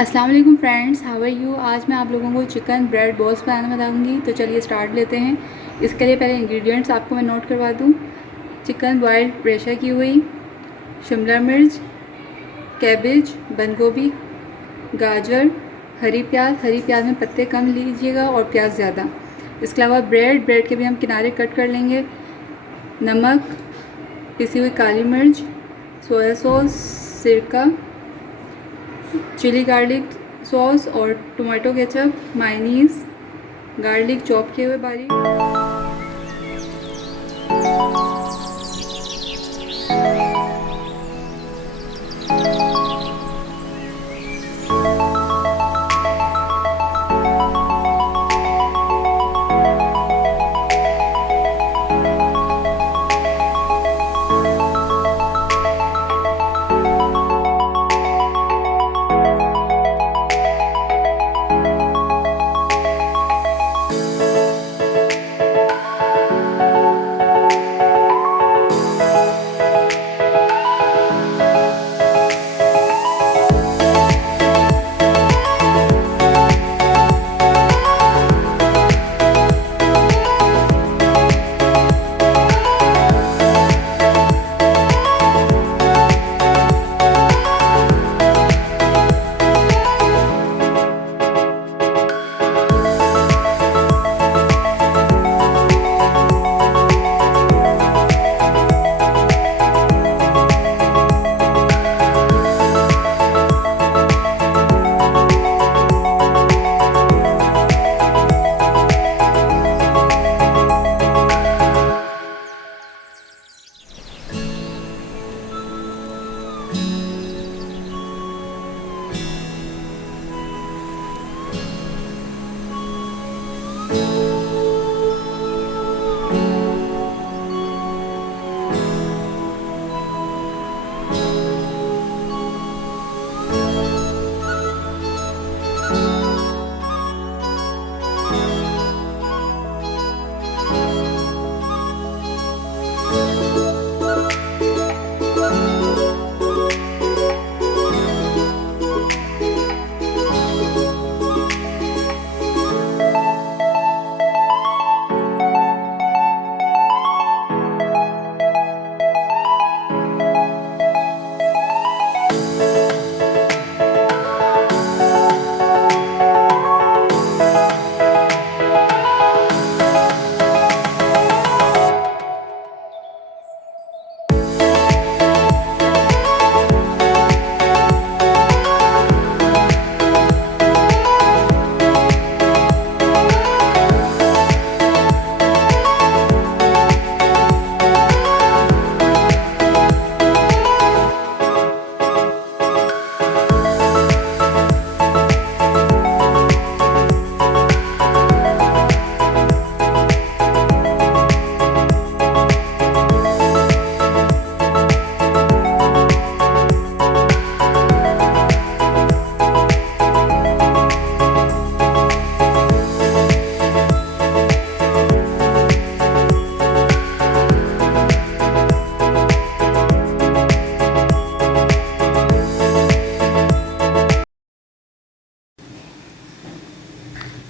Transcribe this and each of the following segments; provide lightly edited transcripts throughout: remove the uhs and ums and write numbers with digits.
अस्सलाम वालेकुम friends, how are you. आज मैं आप लोगों को चिकन ब्रेड बॉल्स बनाना बताऊंगी। तो चलिए स्टार्ट लेते हैं। इसके लिए पहले इंग्रेडिएंट्स आपको मैं नोट करवा दूं। चिकन बॉइल्ड प्रेशर की हुई, शिमला मिर्च, कैबेज, बंद गोभी, गाजर, हरी प्याज में पत्ते कम लीजिएगा और प्याज ज़्यादा। इसके अलावा ब्रेड के भी हम किनारे कट कर लेंगे। नमक, पिसी हुई काली मिर्च, सोया सॉस, सिरका, चिली गार्लिक सॉस और tomato ketchup, mayonnaise, garlic chop किए हुए बारीक।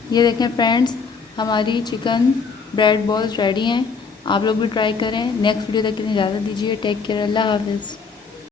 ये देखें फ्रेंड्स, हमारी चिकन ब्रेड बॉल्स रेडी हैं। आप लोग भी ट्राई करें। नेक्स्ट वीडियो तक के लिए इजाज़त दीजिए। टेक केयर, अल्लाह हाफिज़।